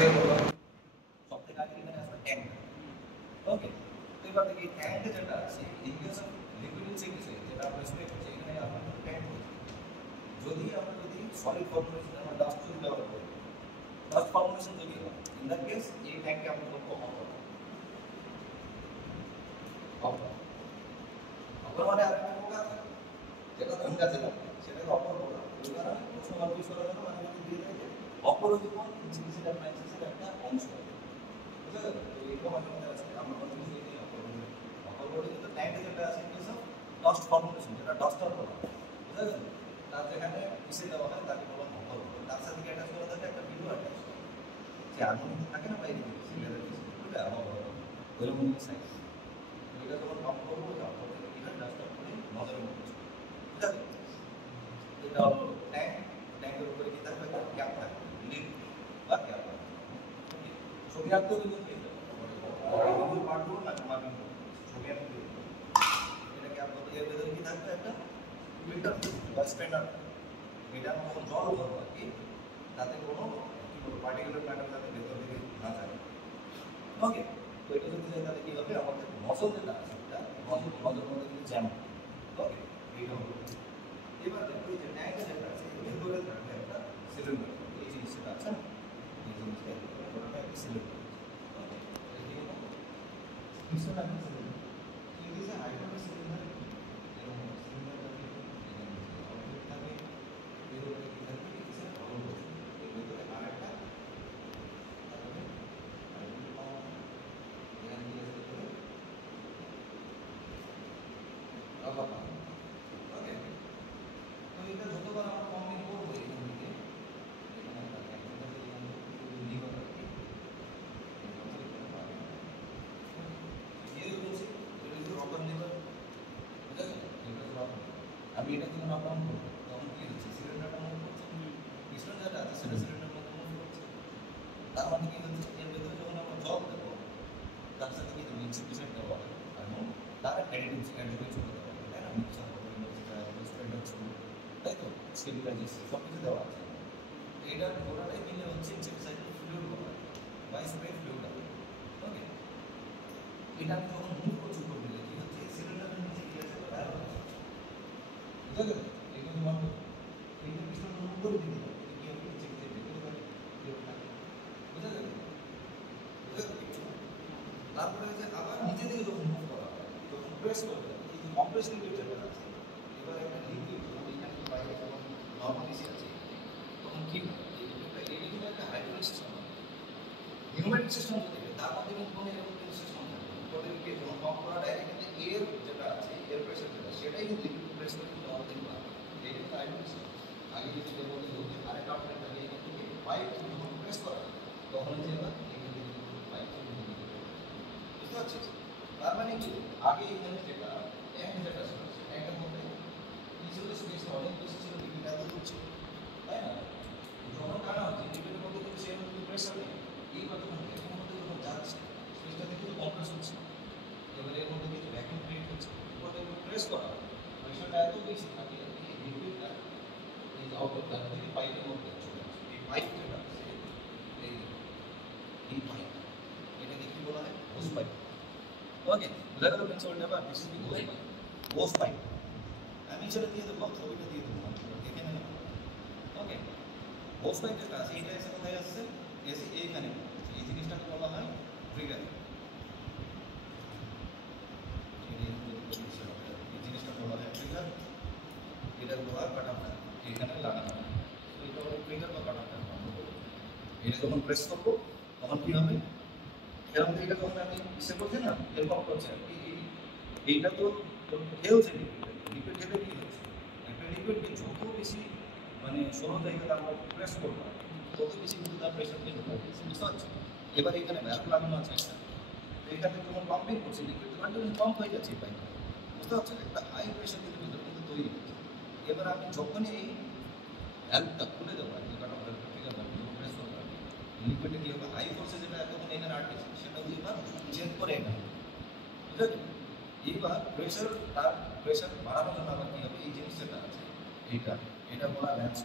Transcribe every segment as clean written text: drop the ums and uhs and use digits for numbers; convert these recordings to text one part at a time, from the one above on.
সবথেকে আগে এখানে আসবে ট্যাঙ্ক। ওকে, তো এবার দেখি ট্যাঙ্কে যেটা আছে in case of liquid insecticide যেটা আমরা স্প্রে করছি এখানে আমরা ট্যাঙ্ক যদি সলিড ফর্মুলেশন আমরা ডাস্ট যদি ব্যবহার করি ডাস্ট ফর্মুলেশন যদি হয় ইন দ্যাট কেস এই ট্যাঙ্কে আমরা বলবো অপর মানে আরেকটা প্রকার যেটা ধান গাছে লাগে সেটাকে অপর বলা ওই কারণে প্রশ্ন কনফিউজ করার জন্য মানে যদি দিয়ে দেয় যে অপরোপণ ইনসেক্টিসাইড আর প্লান্টিসাইডের একটা অংশ বুঝা গেল। তো এরকম মাঝে মাঝে আছে আমরা কনফিউজ হয়ে যাই অপরোপণ কিন্তু ট্যাঙ্কে যেটা আছে ইট ইজ ডাস্ট ফর্মুলেশন যেটা ডাস্টার বলা বুঝা গেল। তার যেখানে পিছিয়ে দেওয়া হয় তাকে বলা অপরোপণ। তার সাথে অ্যাটাচ করা থাকে একটা বিন্দু অ্যাটাচ যে হারমোনিক থাকে না বাইরে থেকে সিলের পিছিয়ে ওটা আবার হারমোনিক সাইজ এটা যখন পাম্প করবো তারপর এটা ডাস্টার করে নজরের মধ্যে বুঝা গেল। এটা হলো ট্যাঙ্ক, ট্যাঙ্কের উপরে কি থাকবে একটা ক্যাপ থাকবে লিড বা ক্যাপ থাকবে। ছবি আঁকতেও কিন্তু পেয়ে যাবে বিন্দুর পার্টগুলো না মার্কিং করবে ছবি আঁকতে এটা ক্যাপ করতে এর ভেতরে কি থাকবে একটা ফিল্টার বা স্প্রেডার এটা আমরা যখন জল ভরবো আর কি তাতে কোনো কি বলবো পার্টিকুলার ম্যাটার যাতে ভেতর দিকে না যায়। ওকে, তো এটা যদি যায় তাহলে কি হবে আমাদের নজল যেটা আছে এটা নজল মধ্যে কিন্তু জ্যাম। ওকে, এইটা হলো এবার দেখো এই যে ট্যাঙ্কে যেটা আছে এর ভেতরে থাকবে একটা সিলিন্ডার এই জিনিসটা আছে না এই জিনিসটা ওটা একটা সিলিন্ডার। ওকে, এই যে পিছনে একটা সিলিন্ডার এই যে হাইড্রোজেন সিলিন্ডার এরকম সিলিন্ডার থাকে আউটলেট থাকে এর উপরে কি থাকে কিছু ভালো এর ভেতরে আরেকটা তাহলে হাইড্রোজেন পাওয়া এখানে দিয়ে ভেতরে আবার ওকে। তো এটা যতবার আমরা কম্বিন করবো এখান থেকে এখানে একটা ক্যাপিটাল এখানে লিভার রাখি এই বলছি এটা হচ্ছে রবার লিভার বুঝা গেল। এটা রবার আমি এটা যখন আপ ডাউন করবো তখন কি হচ্ছে সিলিন্ডারটা মুভ করছে পিছনে যেটা আছে সেটা সিলিন্ডার মধ্যে মুভ করছে। তার মানে কি হচ্ছে এর ভেতরে যখন আমরা জল দেবো তার সাথে কিন্তু ইনসেক্টিসাইড দেওয়া হবে এবং তার অ্যাডিটিভস চলে দেওয়া হবে তাই না মিক্সার তাই তো স্টেবিলাইজার সব কিছু দেওয়া আছে। এটার গোটাটাই মিলে হচ্ছে ইনসেক্টিসাইডের ফ্লুইড বলা হয় বা স্প্রে ফ্লুইড আছে। ওকে, এটা আমি যখন মুভ করছি উপর দিকে কি হচ্ছে সিলিন্ডারের নিচে কি আছে বাইরে হচ্ছে বুঝা গেল। এই কিন্তু মাত্র এই যে পিস্টন মুভ করে দিতে হবে কি হবে ইনসেক্টিসাইড ভেতরে থাকে বুঝা গেল বুঝা গেল। তারপরে যে আবার নিচে দিকে যখন মুভ করা হয় যখন প্রেস করবে এই যে কম্প্রেস লিকুইড যেটা আছে এবার একটা লিকুইড যখন এখানে বাইরে যখন নর্মাল এসি আছে তখন কি হয় এই লিকুইডটা এই লিকুইড একটা হাইড্রোলিক সিস্টেম নিউমেটিক সিস্টেম যদি তার মধ্যে কিন্তু কোনো এরকম সিস্টেম থাকে উপরে দিকে যখন পাম্প করা ডাইরেক্ট এয়ার যেটা আছে এয়ার প্রেসার যেটা সেটাই কিন্তু লিকুইড প্রেস করে কিন্তু আমাদের এই কিন্তু হাইড্রোলিক সিস্টেম আগে যদি এর মধ্যে ঢুকে আরেকটা আউটলেট থাকে এখান থেকে পাইপ যখন প্রেস করা তখন যে এবার এখান থেকে পাইপ বুঝতে পারছিস। তার মানে কি আগে এখানে যেটা যেটা ছিল একটা মধ্যে কিছু স্পেস অনেক বেশি ছিল লিকুইড এত হচ্ছে তাই না যখন কাটা হচ্ছে লিকুইডের মধ্যে কিন্তু সেই মধ্যে প্রেসার নেই এই কথা এর মধ্যে যখন যাচ্ছে স্পেসটাতে কিন্তু কম্প্রেস হচ্ছে এবার এর মধ্যে কিছু ভ্যাকুয়াম ক্রিয়েট হচ্ছে উপর থেকে প্রেস করা প্রেসারটা এত বেশি থাকে এই লিকুইডটা এই আউটলেটটা থেকে পাইপের মধ্যে চলে আসে এই পাইপ যেটা আছে এই পাইপ এটাকে কি বলা হয় হোস পাইপ। ওকে, বুঝা গেল প্রিন্সিপাল ব্যাপার দিস ইজ হোস পাইপ। আমি সেটা দিয়ে দেবো ছবিটা দিয়ে দেবো দেখে নেন। ওকে, হোস পাইপ যেটা আছে এইটা এসে কোথায় আসছে এসে এইখানে এই জিনিসটাকে বলা হয় ট্রিগার। এই জিনিসটা বলা হয় ট্রিগার এটা বলা হয় কাটা হয় এখানে লাগানো হয়। তো এটা হলো ট্রিগার বা কাটা হয়। এটা যখন প্রেস করবো তখন কি হবে এরকম এটা যখন আমি ইসে করছি না এরকম করছে এইটা তো খেয়েওছে লিকুইড খেলে কি হচ্ছে একটা লিকুইডকে যত বেশি মানে সরু জায়গাতে আমরা প্রেস করবো তত বেশি কিন্তু তার প্রেশার কিন্তু বুঝতে পারছি। এবার এখানে ভ্যালভ লাগানো আছে একটা তো এখানে যখন পাম্পিং করছি লিকুইড কন্টিনিউ পাম্প হয়ে যাচ্ছে পাইপ বুঝতে পারছেন একটা হাই প্রেশার কিন্তু ভিতরে কিন্তু তৈরি হচ্ছে। এবার আমি যখনই এই ভ্যালভটা খুলে দেবো আর কি কাটা প্রেস করবো লিকুইডে কি হবে হাই ফোর্সে যেটা এতক্ষণ এখানে আটকেছে সেটা এবার চেঞ্জ করে এখানে বুঝলে। এবার প্রেশার তার প্রেশার বাড়ানোর জন্য আবার কী হবে এই জিনিস যেটা আছে এটা বলা র্যান্স।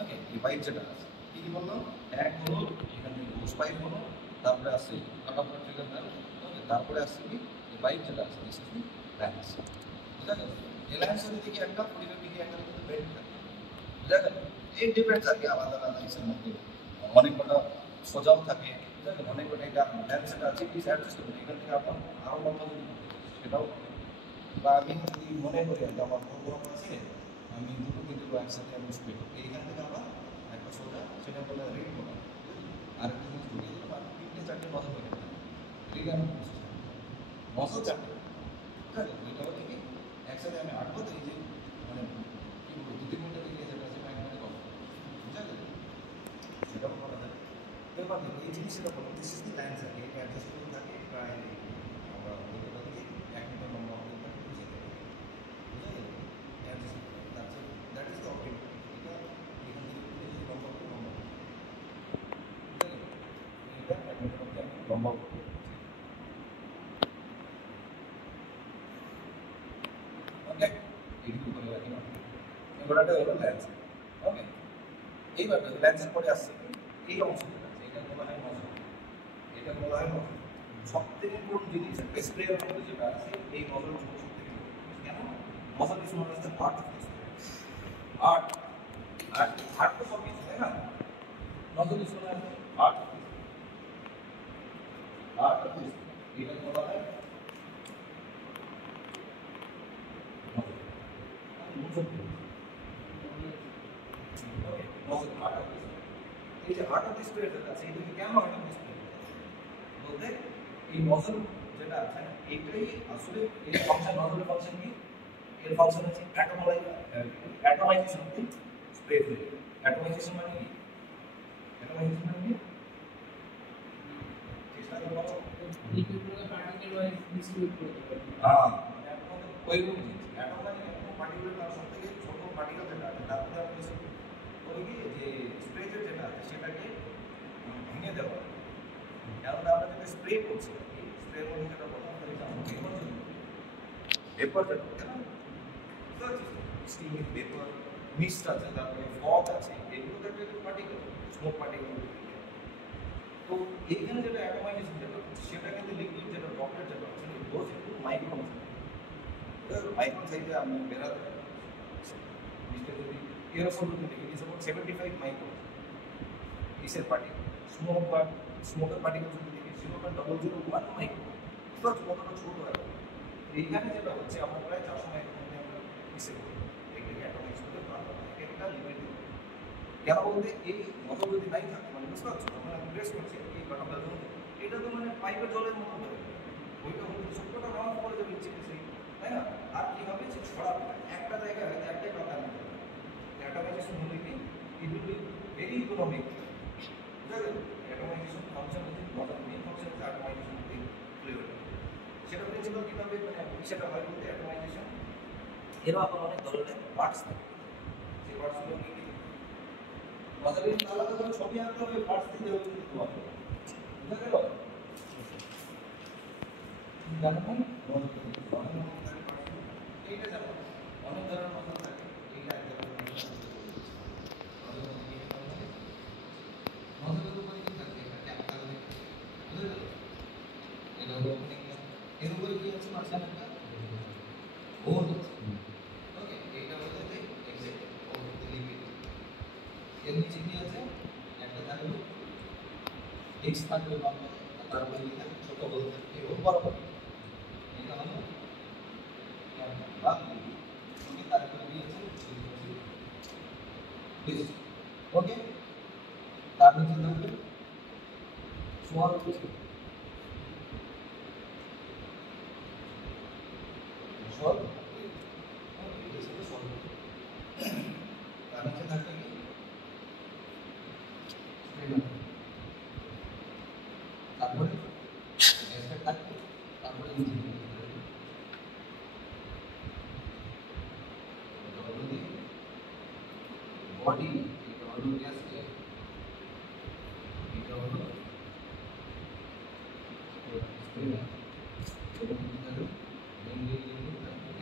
ওকে, এই পাইপ যেটা আছে কী বললাম এক হলো এখানে হোস পাইপ হলো, তারপরে আসছে কাটাপোনা ট্রিগার ভ্যালভ, তারপরে আসছে কি এই পাইপ যেটা আছে দিস ইজ দি ল্যান্স। বুঝা গেল? এই ল্যান্সের দিকে একটা 45 ডিগ্রি অ্যাঙ্গেল কিন্তু বেন্ড থাকে। বুঝা গেল? এই ডিপেন্ডস আর কি আলাদা আলাদা ইসের মধ্যে। অনেক কটা সোজাও থাকে, বুঝা গেল? অনেক কটা এটা ল্যান্স যেটা আছে ইট ইজ অ্যাডজাস্টেবল। এখান থেকে আপনার আরও লম্বা যদি সেটাও হবে। বা আমি যদি মনে করি যে আমার বড় আছে, আমি দুটো কিন্তু একসাথে আমি স্প্লিট এইখান থেকে আবার একটা সোজা সেটা বলে রিড করা, আর একটা জিনিস ঢুকিয়ে দিলাম আর তিনটে চারটে নজল হয়ে গেল রিড আর নজল চারটে। বুঝা গেল? ওইটা হচ্ছে কি একসাথে আমি আটবো, তো এই যে মানে কি বলবো 2-3 মিনিটের দিকে যেটা আছে মাইন্ড মানে কম। বুঝা গেল? সেটাও করা যায়। এবার দেখো এই জিনিসটা বলো দিস ইজ দি লাইন থাকে, এটা অ্যাডজাস্টেবল থাকে, প্রায় আমরা বলতে পারি যে 1 মিটার লম্বা হতে পারে যেতে পারে। বুঝা গেল? That is the optimum. এটা এখান থেকে যদি লম্বা করে লম্বা হবে। বুঝা গেল? এটা 1 মিটার অব্দি আমি লম্বা করতে পারি। ওকে, এইটুকু করে রাখি না। এবার এটা হলো ল্যান্স। ওকে, এইবার ল্যান্সের পরে আসছে এই অংশটা আছে, এটা বলা হয় নজল। এটা বলা হয় নজল। সবথেকে কোন জিনিস একটা স্প্রেয়ার মধ্যে যেটা আছে এই নজল সবথেকে কেন nozzle is not the part of this art. আর আর্ট তো সব কিছু তাই না, nozzle is not art of this art of this, এটা বলা হয় nozzle. Nozzle okay, nozzle art of this. এই যে আর্ট অফ ডিসপ্লে যেটা আছে এটাকে কেন আর্ট অফ ডিসপ্লে বলতে এই নজল যেটা আছে এটাই আসলে এর ফাংশন, নজলের ফাংশন কি, এর ফাংশন হচ্ছে atomisation of the spray fluid. Atomisation মানে কি? অ্যাটমাইজেশন মানে কি? চেষ্টা করে বলো। লিকুইডগুলোকে পার্টিকেল ওয়াইজ ডিস্ট্রিবিউট করতে পারে। হ্যাঁ, মানে আপনাদের ওইরকম জিনিস। অ্যাটম মানে কোনো পার্টিকুলার তার সবথেকে ছোট পার্টিকেল যেটা আছে তার মধ্যে আপনি ওই কি যে স্প্রেজের যেটা আছে সেটাকে ভেঙে দেওয়া। কারণ আমরা যেটা স্প্রে করছি স্প্রের মধ্যে যেটা বলা হয় পেপার যেটা কেন স্টিম পেপার মিস্ট আছে, তারপরে ফগ আছে, এগুলো দেখবে পার্টিকেল, স্মোক পার্টিকেল। তো এইখানে যেটা অ্যাটমাইজেশন যেটা সেটা কিন্তু লিকুইড যেটা ড্রপলেট যেটা আছে রোজ একটু মাইক্রন মাইক্রন সাইজে আপনি বেরাতে মিস্টার যদি এরোসল যদি দেখি ইজ अबाउट 75 মাইক্রন ইসের পার্টিকেল। স্মোকের পার্টিকেল যদি দেখি 0.001 মাইক্রন। কতটা ছোট হয়। এইখানে যেটা হচ্ছে আমরা প্রায় 400 মাইক্রন আমরা ইসে করি, এটাকে অ্যাটমাইজ করতে পারবো না, একটা লিমিট দিতে হবে। কেন বলতে এই নজল যদি নাই থাকে মানে বুঝতে পারছো আমরা প্রেস করছি এই বাটনটা ধরুন, এটা তো মানে পাইপের জলের মতো হবে, ওইটা হলে সবকটা রাউন্ড করে যাবে ইচ্ছে সেই, তাই না? আর কি হবে যে ছড়াবে একটা জায়গায় হয়তো একটাই কথা নিতে হবে। অ্যাটমাইজেশন হলে কি it will be very economic. বুঝা গেল? অ্যাটমাইজেশন ফাংশন হচ্ছে নজল মেইন ফাংশন হচ্ছে অ্যাটমাইজেশন অফ দি ফ্লুইড। সেটা প্রিন্সিপাল কীভাবে মানে সেটা হয় বলতে অ্যাটমাইজেশন এরও আবার অনেক ধরনের পার্টস থাকে, সেই পার্টসগুলো কি নজলের আলাদা করে ছবি আঁকতে হবে, পার্টস দিতে হবে কিন্তু হবে। বুঝা গেল? জানেন এইটা যেমন অনেক ধরনের নজল থাকে, এইটা এক ধরনের নজলের উপরে কি থাকে এটা ক্যাপ থাকে, বুঝা গেল? এটা হলো এর উপরে কি আছে মাঝখানে একটা হোল আছে। ওকে, এইটা হলো যে এক্সিট অফ দ্য লিকুইড। এর নিচে কি আছে একটা থাকবে এক্স থাকবে লম্বা, তারপরে কি থাকবে ছোট হোল থাকবে এবং বরাবর এটা হলো বা ওকে, তারপরে কি আছে দিস। ওকে, তার নিচে থাকবে সোয়াল সোয়াল তার নিচে থাকবে কি তারপরে থাকবে, তারপরে নিচে বডি, এটা হলো গ্যাস, এটা হলো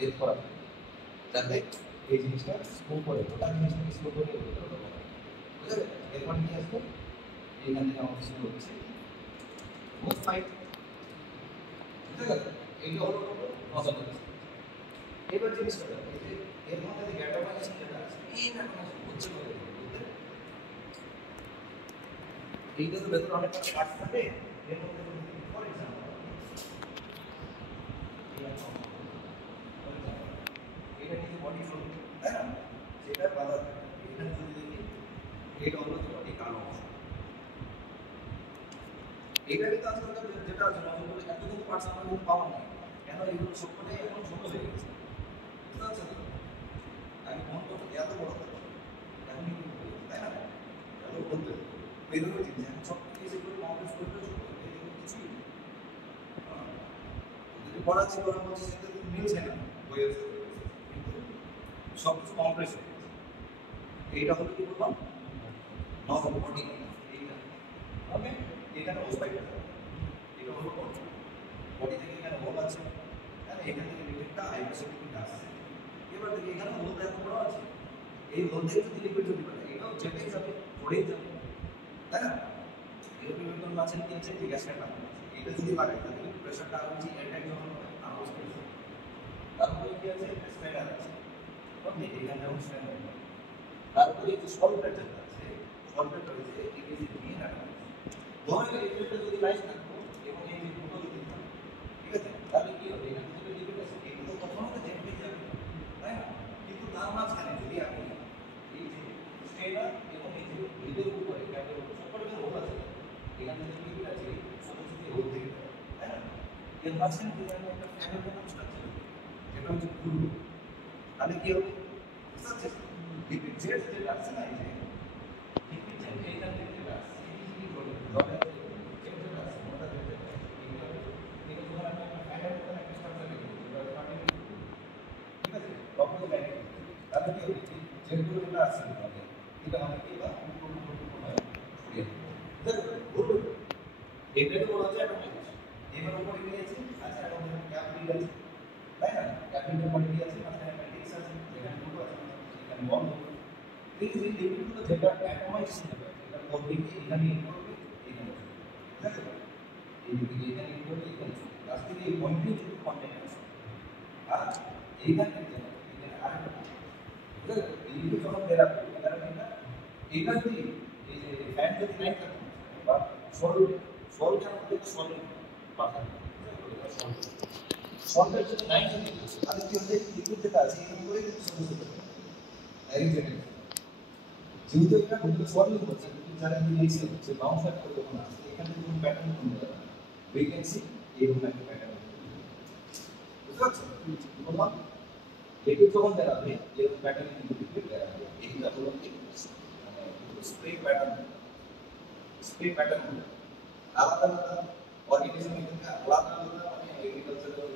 এর করা যাতে এই জিনিসটা স্লো করে ওটা জিনিসটাকে স্লো করে বুঝা গেল? এরপর কি আসবে এইখান থেকে আমাদের শুরু হচ্ছে মোট 5 বুঝতে গেল এইটা হলো নজর দিতে এবার জিনিসটা এই যে এর মধ্যে যে গ্যাটামাইজেশন যেটা আছে এই গ্যাটামাইজেশন হচ্ছে বলে এইটা তো ভেতরে অনেক পার্ট থাকে এর মধ্যে ফর এক্সাম্পল এটা নিচে বডি ফ্লো তাই না সেটা বাধা থাকে এখানে যদি দেখি এটা হলো বডি কালো অংশ এটা কিন্তু আজকাল যেটা আছে নজরগুলো এত কিন্তু পার্টস আমরা কিন্তু পাওয়া নাই কেন এগুলো সবকটাই এখন ছোট হয়ে গেছে বুঝতে পারছেন তো আগে মন করতো এত বড় হতো এখন কিন্তু তাই না এত বলতে বেরোবে জিনিস এখন সব কিছু করে কমপ্লেক্স করতে ছোট এগুলো কিছুই যদি পড়া ছিল ওরা বলছে সেটা কিন্তু মিলছে না বইয়ের সাথে কিন্তু সব কিছু কমপ্লেক্স হয়ে গেছে এইটা হলো কি বললাম নজর বডি এইটা ওকে এখানে ওসপাইটা এটা হলো বডি থেকে এখানে হোল আছে আর এখান থেকে লিকুইডটা হাইড্রোসেটিক আসছে এবার দেখি এখানে হোল এত বড় আছে এই হোল থেকে যদি লিকুইড যদি পারে এটাও যেতেই যাবে পড়েই যাবে তাই না ইলেকট্রন আছে কি আছে ঠিক আছে না এটা যদি পারে তাহলে প্রেসারটা আরো বেশি অ্যাটাক যখন হবে আরো বেশি তারপরে কি আছে স্ট্রেনার আছে ওকে এখানে যেমন স্ট্রেনার তারপরে এই যে সলভেন্ট আছে সলভেন্ট হচ্ছে এই যে মেইন আটা ধরে এই প্লেটটা যদি রাইজ থাকতো এবং এই যে দুটো যদি থাকতো ঠিক আছে তাহলে কি হবে এখানে দুটো লিকুইড আছে এগুলো কখনো তো জেট হয়ে যাবে তাই না কিন্তু তার মাঝখানে যদি আপনি এই যে স্ট্রেনার এবং এই যে লিডের উপরে ক্যাপের উপরে সবকটা কিন্তু হোল আছে এখানে যে লিকুইড আছে ছোট ছোট হোল থেকে তাই না এর মাঝখানে যদি আমি একটা ফ্যানের মতো স্ট্রাকচার যেটা হচ্ছে ঘুরবে তাহলে কি হবে বুঝতে পারছেন লিকুইড জেট যেটা আছে না এই যে লিকুইড জেট এইখান থেকে যেটা আছে এই যে কি করবে জলে জেট যেটা আছে মোটা জেট যেটা আছে এইটা যখন আমি একটা ফ্যানের মতো একটা স্ট্রাকচার লিখে দিই এবার কাটিং ঠিক আছে তখন ম্যাগনেট তাহলে কি হবে জেটগুলো যেটা আছে জলে এটা মানে কি বা উপর হয় ছড়িয়ে দেখো ঘুরবে এটাকে বলা হচ্ছে অ্যাটোমাইজেশন এবার উপরে নিয়েছি আচ্ছা এখন ক্যাপ লিড আছে তাই না ক্যাপ লিডের পরে কি আছে মাঝখানে একটা ডিস্ক আছে যেখানে দুটো আছে এখানে বন্ধ এই যে লিকুইডগুলো যেটা অ্যাটোমাইজেশন হবে এটা বলতে কি এখানে ইন করবে এখানে দেখো এই দিকে এখানে ইন করবে এখানে লাস্ট থেকে এই পয়েন্টে যদি কন্টেন্ট আছে আর এইখান থেকে এখানে আরেকটা দেখো এই লিকুইড যখন বেরাবে এটা যদি এই যে ফ্যান যদি নাই থাকে বা সলভেন্ট আমাদের সলিড পাতা সলভেন্ট যদি নাই থাকে তাহলে কি হবে লিকুইড যেটা আছে এর উপরে কিন্তু সবুজ হতে পারে এই যে যেহেতু এটা ভিতরে সলিড হচ্ছে কিন্তু যারা দিয়েছে হচ্ছে বাউন্স ব্যাক করে যখন আসছে এখানে কোনো প্যাটার্ন কমে যাবে ভ্যাকেন্সি এরকম একটা প্যাটার্ন বুঝতে পারছেন বললাম লিকুইড যখন বেরাবে এরকম প্যাটার্ন কিন্তু লিকুইড বেরাবে এইটা হলো কি স্প্রে প্যাটার্ন আলাদা আলাদা অর্গানিজম এখানে আলাদা আলাদা মানে এগ্রিকালচারাল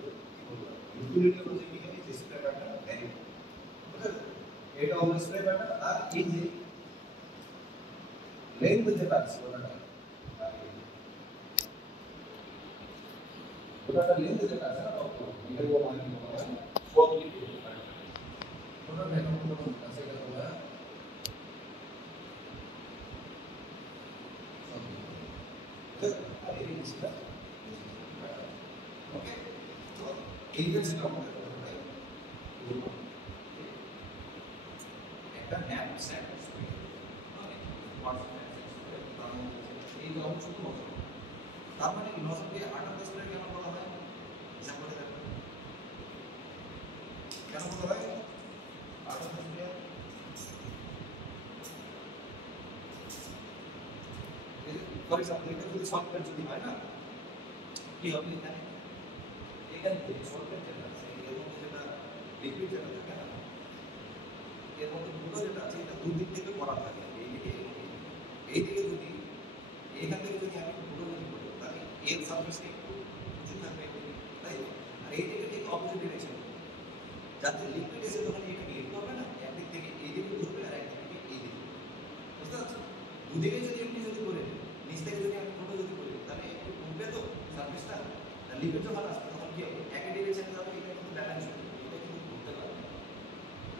ইউটিলিটি হচ্ছে কি এই স্প্রে প্যাটার্ন ভ্যারি এটা হলো স্প্রে প্যাটার্ন আর এই যে লেন্থ যেটা আছে ওটা লেন্থ যেটা আছে না এটা ও মানে কি বলা হয় ফোর্থ লিকুইড ওটা ভ্যালু কোন আছে এটা বলা ওকে তো এই যে আমাদের একটা ন্যাপ সেট এই যে অংশগুলো নজর তার মানে কি নজরকে 28 স্প্রে কেন বলা হয় হিসাব করে দেখো কেন বলা হয় 28 স্প্রে ফর এক্সাম্পল এটা যদি সফটওয়্যার যদি হয় না কি হবে এখানে এখানে যে সফটওয়্যার যেটা আছে এর মধ্যে যেটা লিকুইড যেটা থাকে না এর মধ্যে দুটো যেটা আছে এটা দুই দিক থেকে করা থাকে এই দিকে যদি এখান থেকে যদি আমি দুটো যদি করি তাহলে এর সারফেসটা একটু উঁচু থাকবে তাই আর এই দিকে ঠিক অপোজিট ডিরেকশন যাতে লিকুইড এসে যখন এটাকে হিট করবে না একদিক থেকে এই দিকে ঘুরবে আর একদিক থেকে এই দিকে বুঝতে পারছো দুদিকে যদি এমনি যদি করে নিচ থেকে যদি আমি দুটো যদি করি তাহলে একটু ঘুরবে তো সারফেসটা লিকুইড যখন আসবে তখন কি হবে একই ডিরেকশন যাবে এটা কিন্তু ব্যালেন্স হবে এটা কিন্তু ঘুরতে পারবে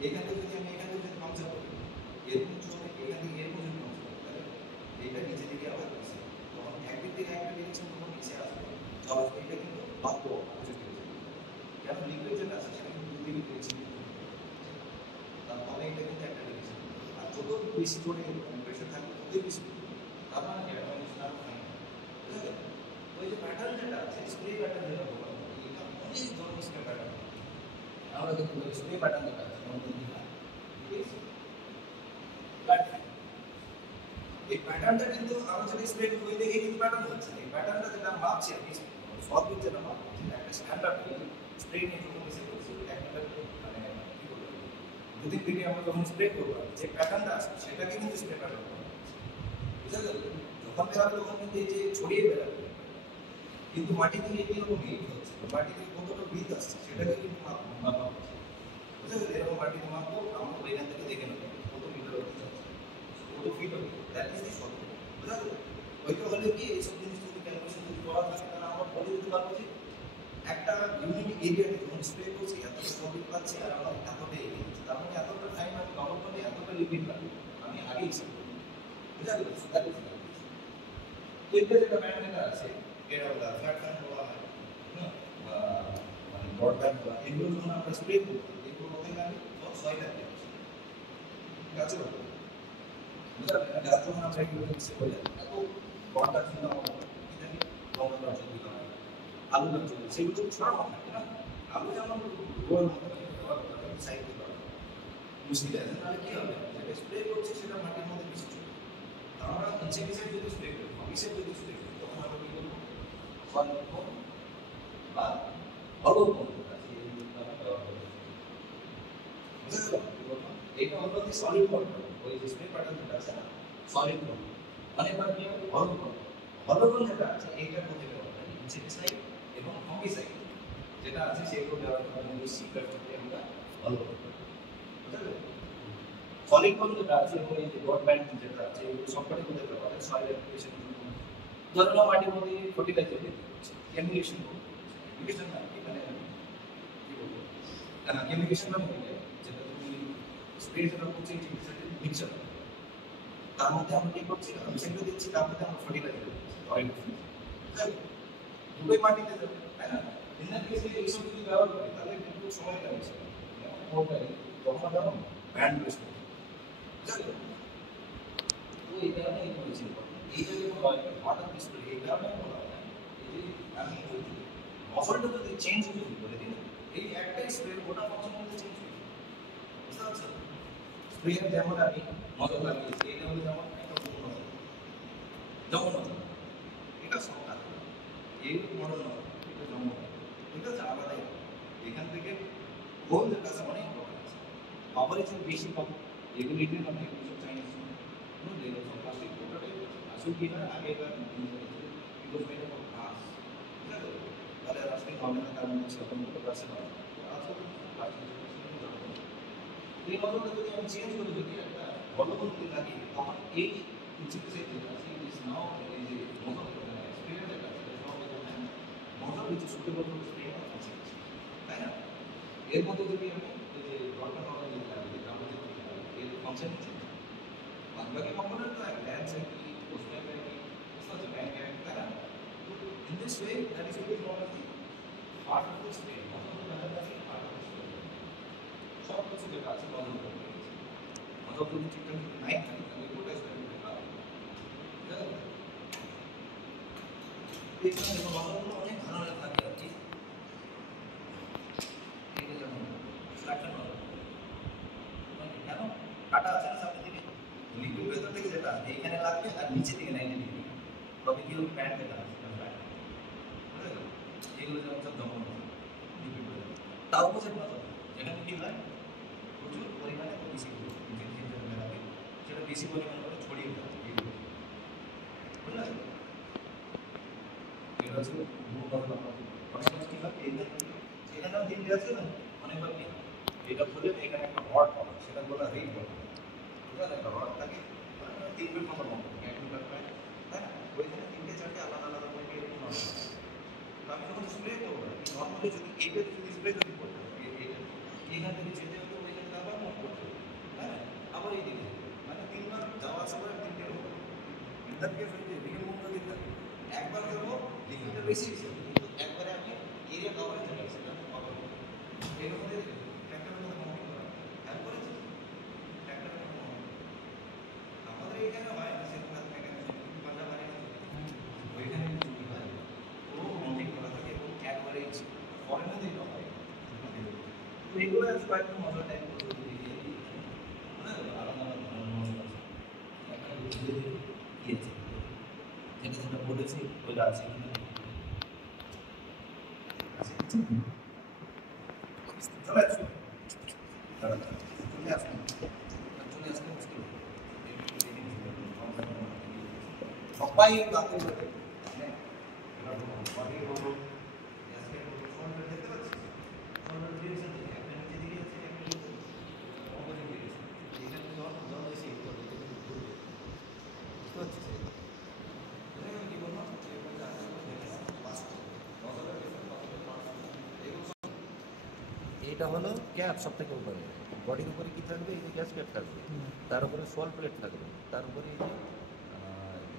এখান থেকে যদি আমি এখান থেকে যদি পাংচার করি এরকম উঁচু হবে এখান থেকে এরকম যদি পাংচার করি তাহলে এটা নিচে দিকে আবার বেশি জোরে প্রেশার থাকবে ততই বেশি তার মানে কি অ্যাডভান্টেজ আর ফাইন বুঝা গেল ওই যে প্যাটার্ন যেটা আছে স্প্রে প্যাটার্ন যেটা বলা হয় এটা অনেক ধরনের স্প্রে প্যাটার্ন আমরা কিন্তু ওই স্প্রে প্যাটার্ন যেটা আছে যেমন দিঘা এই প্যাটার্নটা কিন্তু আমরা যেটা স্প্রে করি দেখে কিন্তু প্যাটার্ন হচ্ছে এই প্যাটার্নটা যেটা মাপছি আমি সলভ যেটা মাপছি একটা স্ট্যান্ডার্ড স্প্রে নিয়ে যখন এসে করছি একটা মানে কি বলবো দুদিন থেকে আমরা যখন স্প্রে করবো যে প্যাটার্নটা আছে সেটাকে কিন্তু স্প্রে প্যাটার্ন বুঝা গেল যখন বেরাবে তখন কিন্তু এই যে ছড়িয়ে বেরাবে কিন্তু মাটি থেকে কিরকম হিট হচ্ছে মাটি থেকে কতটা বৃদ্ধ আসছে সেটাকে কিন্তু মাপা হচ্ছে বুঝা গেল এরকম মাটিতে মাপবো আমরা এখান থেকে দেখে নেবো কত মিটার হচ্ছে কত ফিট হবে দ্যাট ইজ দি শর্ট বুঝা গেল ওইটা হলে কি এইসব জিনিস যদি ক্যালকুলেশন যদি করা থাকে তাহলে আমরা বলে দিতে পারবো যে একটা ইউনিট এরিয়াতে যখন স্প্রে করছি এতটা প্রফিট পাচ্ছি আর আমরা এতটা এরিয়া দিচ্ছি তার মানে এতটা টাইম আমি কভার করলে এতটা লিমিট লাগবে আমি আগে হিসাব করি বুঝা গেল তো এটা যেটা ম্যাগনেটার আছে এটা বলা ফ্ল্যাট ফ্যান বলা হয় হ্যাঁ বা মানে ব্রডব্যান্ড বলা এগুলো যখন আমরা স্প্রে করব এগুলো কোথায় লাগে সব সয়েলে দিচ্ছি গাছে বলবো বুঝা গেল গাছ যখন আমরা এগুলো মিক্স করে এত বড়টা ছিল আমাদের কি জানি লঙ্কা গাছ দিতে হয় আলু গাছ সেগুলো তো ছড়ানো থাকে না আলু যেমন গোল মতো সাইড দিতে হবে মুশকিল আছে তাহলে কি হবে যেটা স্প্রে করছি সেটা মাটির মধ্যে মিশে যাবে আমরা ইনসেক্টিসাইড যদি স্প্রে করি ফাঙ্গিসাইড যদি স্প্রে করি তখন আমরা কি করবো সলিড ফর্ম বা হলো ফর্ম এটা হলো যে সলিড ফর্ম ওই যে স্প্রে প্যাটার্ন যেটা আছে না সলিড ফর্ম অনেকবার কি হবে হলো ফর্ম হলো ফর্ম যেটা আছে এইটার মধ্যে ব্যবহার হয় ইনসেক্টিসাইড এবং ফাঙ্গিসাইড যেটা আছে সেগুলো ব্যবহার করা হয় সিক্রেট থেকে আমরা হলো বুঝা গেল সলিড ফর্ম যেটা আছে এবং এই যে ব্রডব্যান্ড যেটা আছে এগুলো সবকটাই মধ্যে ব্যবহার হয় সয়েল অ্যাপ্লিকেশন ধরো না মাটির মধ্যে ফার্টিলাইজার দিতে হচ্ছে কেমিকেশন কেমিকেশন না কি মানে কি বলবো কেমিকেশন মানে যেটা তুমি স্প্রে যেটা করছে মিক্সচার তার মধ্যে আমরা কি করছি আমি সেগুলো দিচ্ছি তার মধ্যে আমরা ফার্টিলাইজার দিচ্ছি অয়েল দুটোই মাটিতে যাবে তাই না ইন্ডিয়ান কেসে এইসব যদি ব্যবহার করি তাহলে কিন্তু সময় লাগছে মোটাই তখন যেমন ব্যান্ড বেস করতে তো এই কারণে এই বলেছি এইটা যে বলা হয় ওয়াটার ডিসপ্লে এই কারণে বলা হয় এই যে আমি মশলটা যদি চেঞ্জ যদি করে দিই এই একটাই স্প্রে গোটা ফাংশন মধ্যে চেঞ্জ হয়ে যাবে বুঝতে পারছো স্প্রে যেমন আমি নজর লাগিয়েছি এটা হলো যেমন একটা নজর যেমন নজর এটা সব কাজ এই মডেল নয় এটা যেমন ঠিক আছে আলাদাই এখান থেকে হোল যেটা আছে অনেক বড় আছে কভারেজ বেশি পাবো এগুলো লিটার মানে কিছু চাইনিজ বুঝলে সব প্লাস্টিক ওটাতে আসলে কি হয় আগেকার বিকজ এটা খুব ঘাস ঠিক আছে তাহলে রাস্তায় হবে না তার মধ্যে সেরকম কোনো পার্সেন্ট হবে আজকাল প্লাস্টিক এই নজরটা যদি আমি চেঞ্জ করে যদি একটা বড় যদি লাগি তখন এই ইনসেক্টিসাইড যেটা আছে ইট ইজ নাও এই যে নজর স্প্রে যেটা আছে সব এখানে নজর হচ্ছে সুটেবল স্প্রে তাই না এর মধ্যে যদি আমি এই যে ডটটা নজর যদি লাগি তার মধ্যে এর ফাংশন চেঞ্জ বাকি কম্পোনেন্ট তো এক ল্যান্স है कि उसमें है कि सच बैंक है ना तो in this way that is very not the part of this way मतलब मतलब that is part of this way সব কিছু যেটা আছে বন্ধ করে দিয়েছি मतलब যদি ঠিকঠাক নাই থাকে তাহলে গোটা স্টাইল দেখা এখানে দেখো নজরগুলো অনেক ধরনের থাকে আর কি এই যেমন ফ্ল্যাকশন নজর মানে কেন কাটা আছে না সামনে দিকে লিকুইড ভেতর থেকে যেটা আছে এখানে লাগবে আর নিচে থেকে 90 ডিগ্রি তবে কি ওই প্যাড যেটা আছে সেটা ফ্ল্যাট বুঝলে এগুলো যেমন সব জমা হবে লিকুইড ভেতর তার অপোজিট নজর যেখানে কি হয় প্রচুর পরিমাণে বেশি ইনজেকশন যেটা লাগে সেটা বেশি পরিমাণে করে ছড়িয়ে দেয় এগুলো বুঝলে এটা হচ্ছে মূল কথা অনেক কি হয় এখানে তিনটে আছে না অনেকবার কি এটা খুলে এখানে একটা রড পাবে সেটা বলা রিং বলে বুঝলেন একটা রড থাকে 3 ফিট নম্বর মতো 1 মিটার প্রায় তাই না ওইখানে তিনটে চারটে আলাদা আলাদা করে এরকম নর্মাল তো আমি যখন স্প্রে করবো নর্মালি যদি এইটা যদি স্প্রে যদি করতে এইখান থেকে যেতে হতো ওইখানে আবার মন করতে হবে তাই না আবার এই দিকে মানে 3 বার যাওয়া আসা করে 3টে রোড ইন্টার কেস হয়ে যায় রিং মন যদি থাকে একবার দেবো লিকুইডটা বেশি হিসেবে কিন্তু একবারে আমি এরিয়া কভারেজ হয়ে গেছে সেটা কভার এর মধ্যে ট্র্যাক্টরের মধ্যে মাউন্টিং করা হেল্প করেছে ট্র্যাক্টরের মধ্যে মাউন্টিং এগুলো কয়েকটা মজার টাইপ মানে আলাদা আলাদা মজা আছে একটা দিয়েছে যেটা যেটা বলেছি ওইটা আছে কিনা চলে আসুন চলে আসুন চলে আসতে মুশকিল সবাই বাতিল করে হ্যাঁ এবার বাকি বলো আজকে ফোনটা দেখতে পাচ্ছিস ফোনটা ডিরেকশন থেকে একটা নিচে দিকে আছে একটা অপোজিট দিকে এখানে জল জল এসে একটু ঘুরবে বুঝতে পারছিস আমি কি বললাম এটা হলো ক্যাপ সব থেকে উপরে বডির উপরে কি থাকবে এই যে গ্যাস ক্যাপ থাকবে তার উপরে সোল প্লেট থাকবে তার উপরে এই যে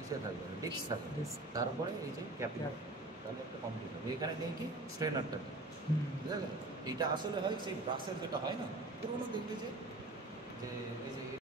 ইসে থাকবে ডিস্ক থাকবে তার উপরে এই যে ক্যাপ তাহলে একটা কমপ্লিট হবে এখানে নেই কি স্ট্রেনারটা বুঝা গেল এইটা আসলে হয় সেই ব্রাশের যেটা হয় না পুরোনো দেখবে যে এই যে